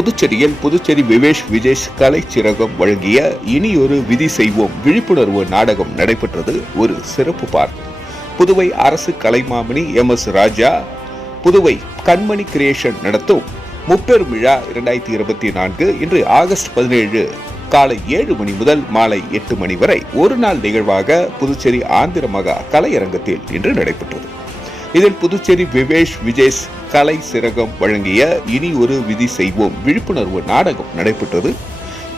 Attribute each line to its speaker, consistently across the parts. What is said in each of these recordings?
Speaker 1: புதுச்சேரியில் புதுச்சேரி விவேஷ் விஜேஷ் கலை சிறகம் வழங்கிய இனியொரு விதி செய்வோம் விழிப்புணர்வு நாடகம் நடைபெற்றது ஒரு சிறப்பு பார்வை. புதுவை அரசு Kalaimamani M S Raja Puduvai Kanmani creation நடத்தும் முப்பெரும் விழா இரண்டாயிரத்தி இருபத்தி நான்கு இன்று ஆகஸ்ட் பதினேழு காலை ஏழு மணி முதல் மாலை எட்டு மணி வரை ஒரு நாள் நிகழ்வாக புதுச்சேரி ஆந்திர மகா கலையரங்கத்தில் இன்று நடைபெற்றது. இதில் புதுச்சேரி விவேஷ் விஜேஷ் கலை சிறகம் வழங்கிய இனி ஒரு விதி செய்வோம். விழிப்புணர்வு நாடகம் நடைபெற்றது.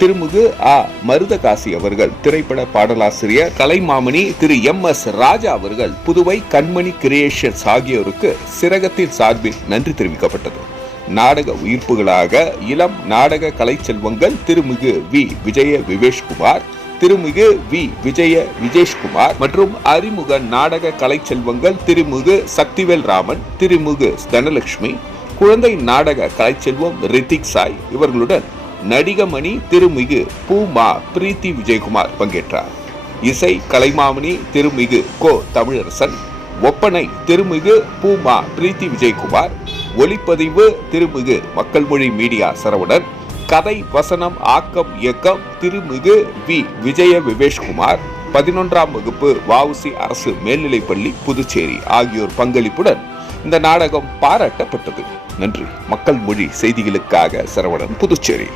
Speaker 1: திருமுகு ஆ. மருதகாசி அவர்கள் திரைப்பட பாடலாசிரியர் கலைமாமணி திரு. எம். எஸ். ராஜா அவர்கள் புதுவை கண்மணி கிரியேஷன்ஸ் ஆகியோருக்கு சிறகத்தின் சார்பில் நன்றி தெரிவிக்கப்பட்டது. நாடக உயிர்ப்புகளாக இளம் நாடக கலைச்செல்வங்கள் திருமிகு வி. விஜய விவேஷ்குமார் திருமிகு வி. விஜய விஜேஷ்குமார் மற்றும் அறிமுக நாடக கலைச்செல்வங்கள் திருமிகு சக்திவேல் ராமன் திருமிகு தனலட்சுமி குழந்தை நாடக கலைச்செல்வம் ரித்திக் சாய் இவர்களுடன் நடிகமணி திருமிகு பூமா பிரீத்தி விஜயகுமார் பங்கேற்றார். இசை கலைமாமணி திருமிகு கோ. தமிழரசன் ஒப்பனை திருமிகு பூமா பிரீத்தி விஜயகுமார் ஒளிப்பதிவு திருமிகு மக்கள் மொழி மீடியா சரவணன் கதை வசனம் ஆக்கம் இயக்கம் திருமிகு வி. விஜய விவேஷ்குமார் பதினொன்றாம் வகுப்பு வஉசி அரசு மேல்நிலைப்பள்ளி புதுச்சேரி ஆகியோர் பங்களிப்புடன் இந்த நாடகம் பாராட்டப்பட்டது நன்றி. மக்கள் மொழி செய்திகளுக்காக சரவணன் புதுச்சேரி.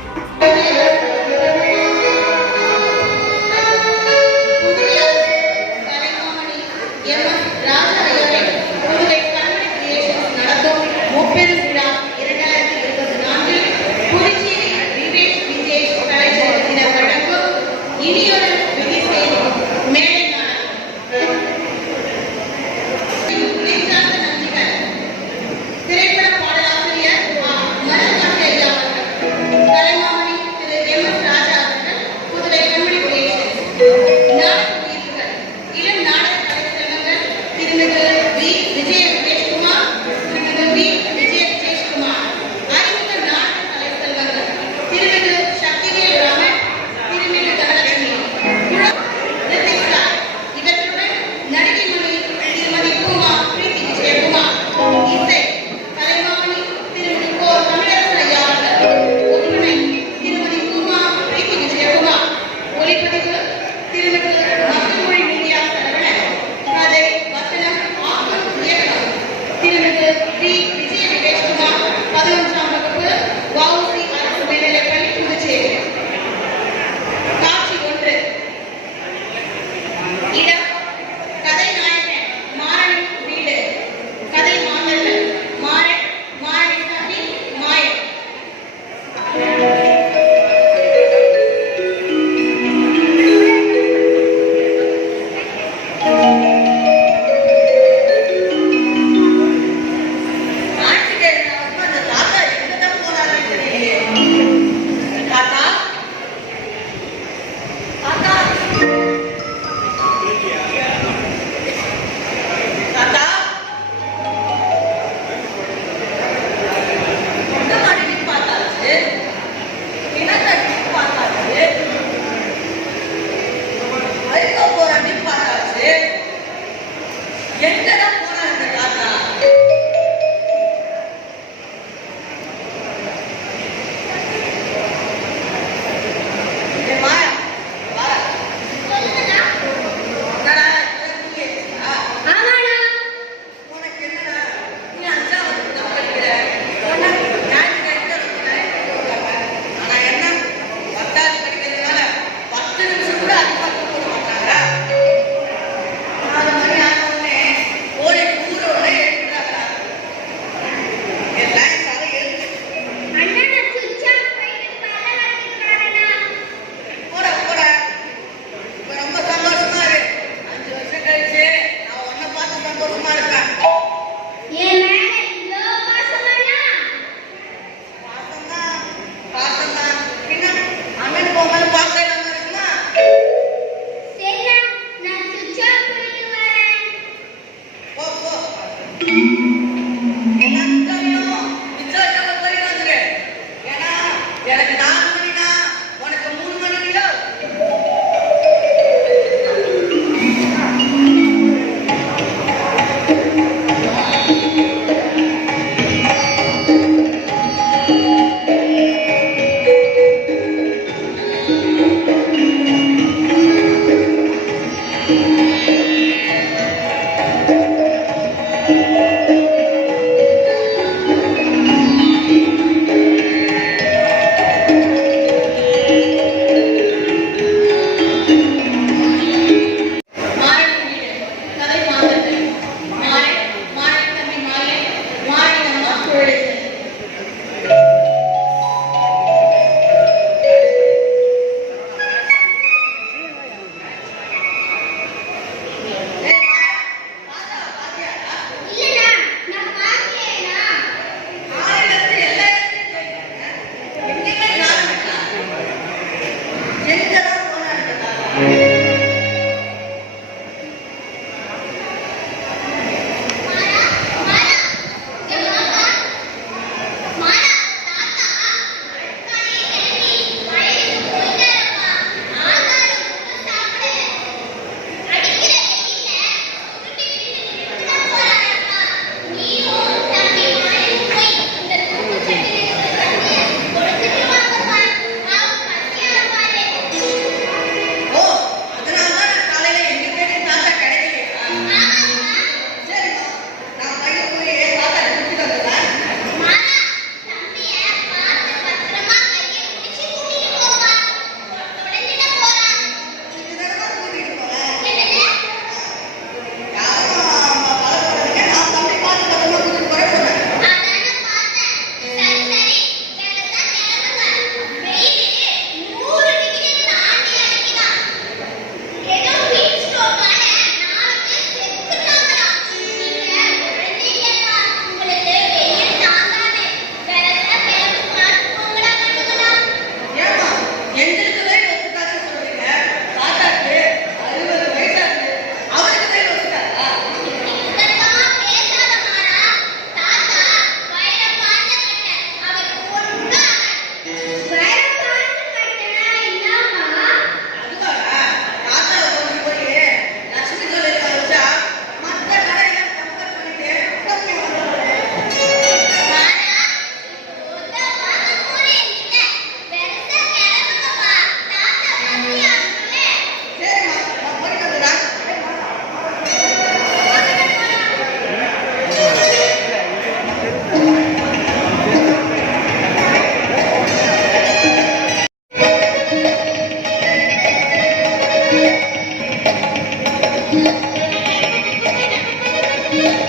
Speaker 2: Thank you.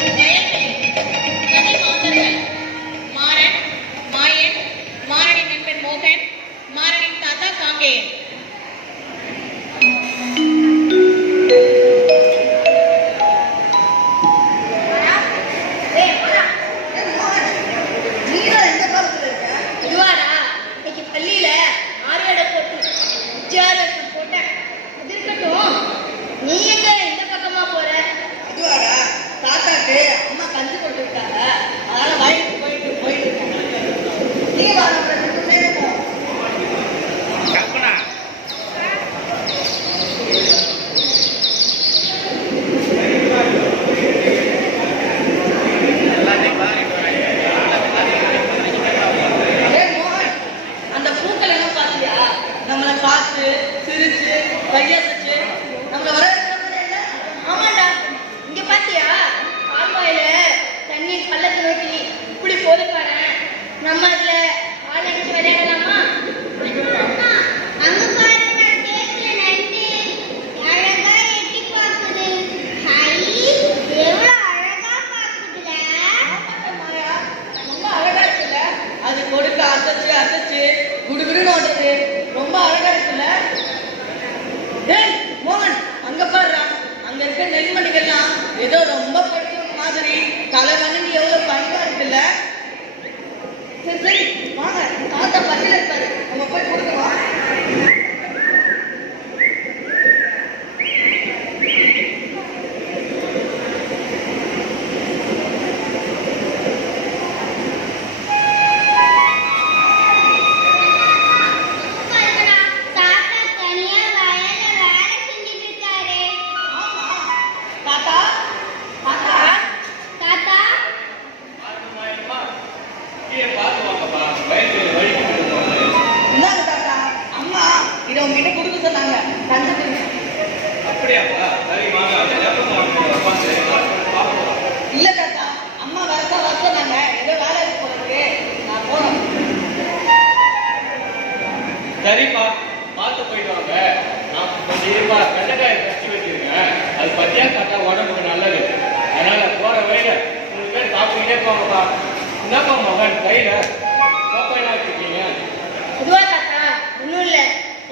Speaker 2: சீமா கடலை கட்டி வச்சிருங்க அது பத்தியா காட்டா உடம்புக்கு நல்லது. அதனால போற வழியில மூணு பேர் சாப்பிட்டுக்கிட்டே போங்கப்பா. என்னப்பா மகன் கையில கோப்பையெல்லாம் வச்சிருக்கீங்க?
Speaker 3: இதுவா தாத்தா ஒன்றும் இல்லை.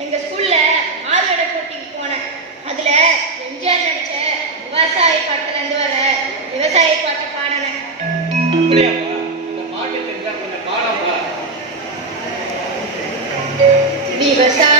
Speaker 3: எங்கள் ஸ்கூலில் ஆறு எடை போட்டிக்கு போனேன். அதில் எம்ஜிஆர் நடித்த விவசாய பாட்டிலேருந்து வர விவசாய பாட்டை பாடினேன். விவசாய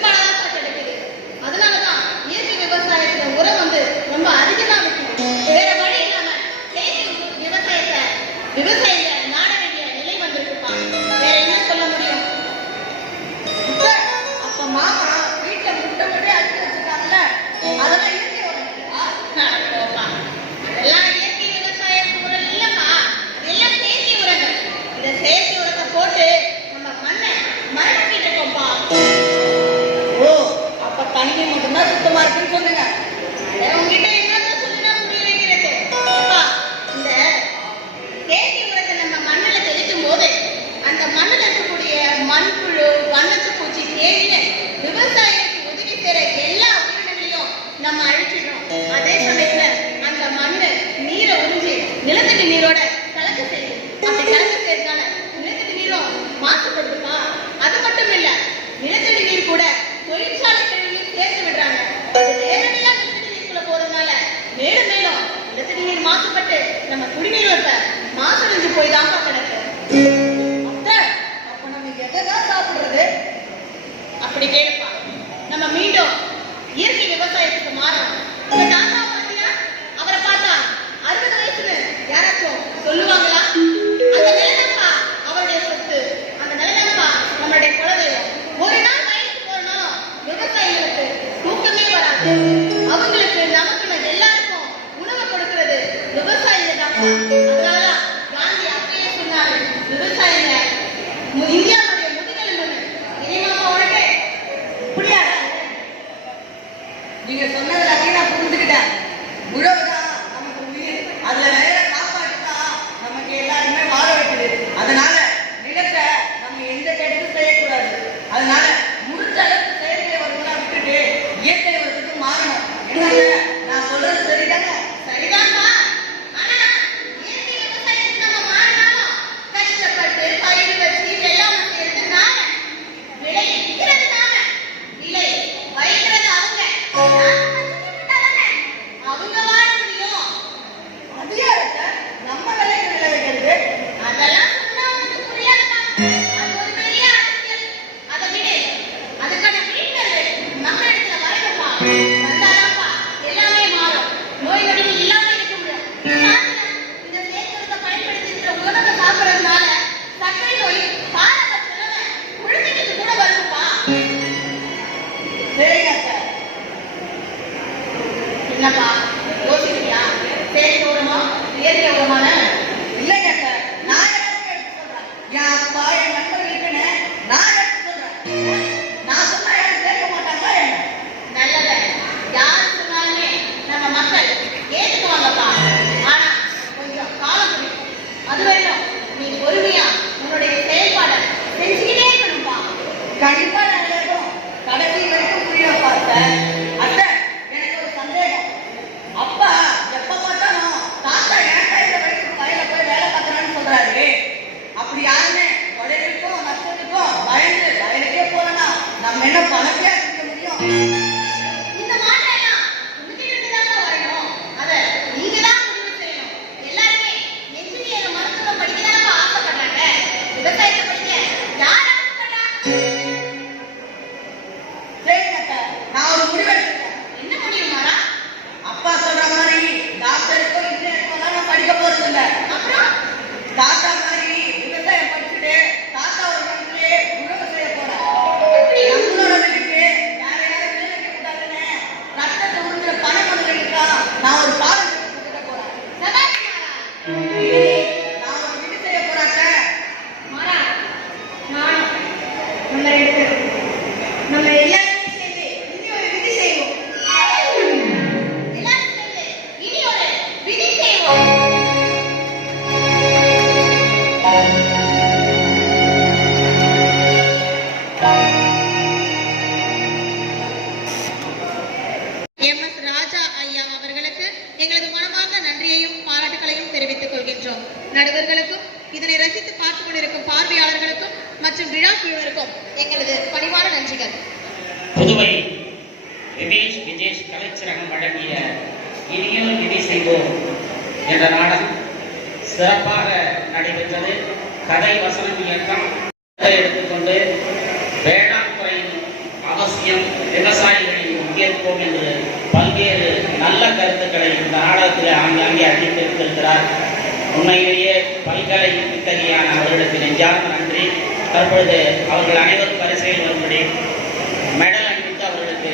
Speaker 4: Goodbye. அளித்திருக்கிறார் உண்மையிலேயே பல்கலை இத்தகைய அவர்களுக்கு நெஞ்சார்ந்த நன்றி. தற்பொழுது அவர்கள் அனைவரும் பரிசையில் வரும்படி மெடல் அணிவித்து அவர்களுக்கு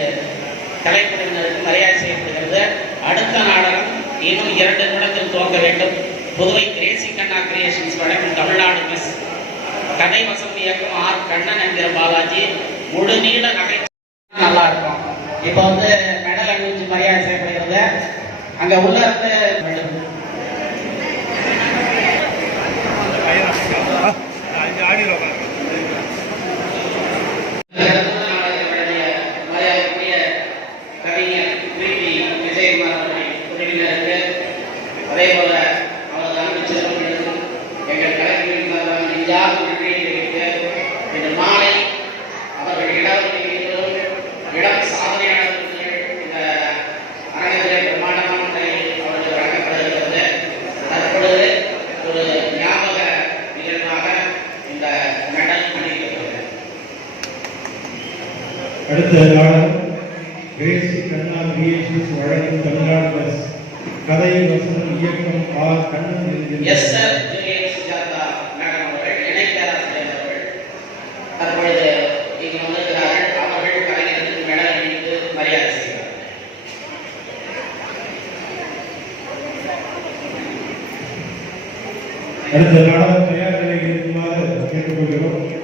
Speaker 4: கலைக்குழுவினருக்கு மரியாதை செய்யப்படுகிறது. அடுத்த நாடகம் இன்னும் இரண்டு நிமிடத்தில் துவங்க வேண்டும். புதுவை கிரேசி கண்ணா கிரியேஷன்ஸ் வழங்கும் தமிழ்நாடு மிஸ். கதை வசம் இயக்கும் ஆர் கண்ணன் என்கிற பாலாஜி முழு நீள நகை நல்லா இருக்கும் இப்போ வந்து மெடல் அணிவிச்சு மரியாதை செய்யப்படுகிறது. அங்க உள்ள இருந்து அதே போல அவரது அன்பு செல்வங்களுக்கும் எங்கள் கலைஞரின் சார்பாக நெஞ்சார்ந்த நன்றியை தெரிவித்து இன்று மாலை அவர்கள் இடஒதுக்கீடுகளும் இடம் சாதனையாளர்கள் இந்த அரங்கத்திலே பிரமாண்டமான முறையில் அவர்களுக்கு வழங்கப்படுகிறது தற்பொழுது ஒரு ஞாபக நிகழ்வாக இந்த மெடல் அணிவிக்கப்படுகிறது
Speaker 5: அடுத்த நாடகம் கிரேசி கண்ணா கிரியேஷன்ஸ் வழங்கும் தமிழ்நாடு பஸ் கதை வசனம் இயக்கம் ஆர் கண்ணன் என்கிற
Speaker 4: S sir Juliet Sujatha madam அவர்கள் இணை பேராசிரியர் அவர்கள். தற்பொழுது இங்கு வந்திருக்கிறார்கள். அவர்கள் கலைஞருக்கு மெடல் அணிவித்து மரியாதை செய்கிறார்கள்
Speaker 5: அடுத்த நாடகம் தயார் நிலையில் இருக்குமாறு கேட்டுக்கொள்கிறோம்.